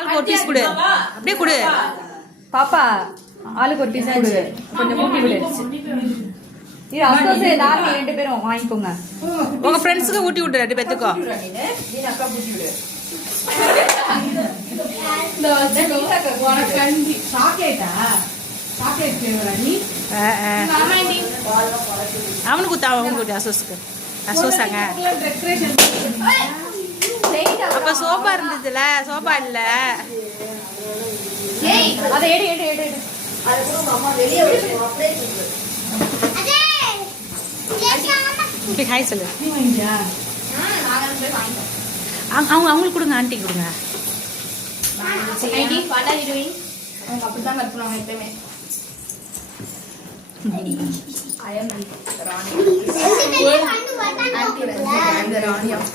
ஆளுக்கு ஒரு பீஸ் கொடு, அப்படியே கொடு பாப்பா. ஆளுக்கு ஒரு பீஸ் கொடு, கொஞ்சம் ஊட்டி விடு. இது அஃப்கோர்ஸ் எல்லாரும் 2 பேரும் வாங்கிக்கோங்க. உங்க ஃப்ரெண்ட்ஸுக்கு ஊட்டி விடு 2 பேத்துக்கும். அவனுக்கு ஊத்தா, அவனுக்கு ஊட்டி. அசோஸுக்கு அசோஸாங்க. அப்ப சோபா இருந்ததுல, சோபா இல்ல. அதை எடு எடு எடு எடு. ஹாய் சொல்லு. அவங்க அவங்களுக்கு கொடுங்க, ஆண்டி கொடுங்க. அப்படிதான் இருப்பாங்க எப்பயுமே. I am Rani. Auntie Rani. I am the Rani of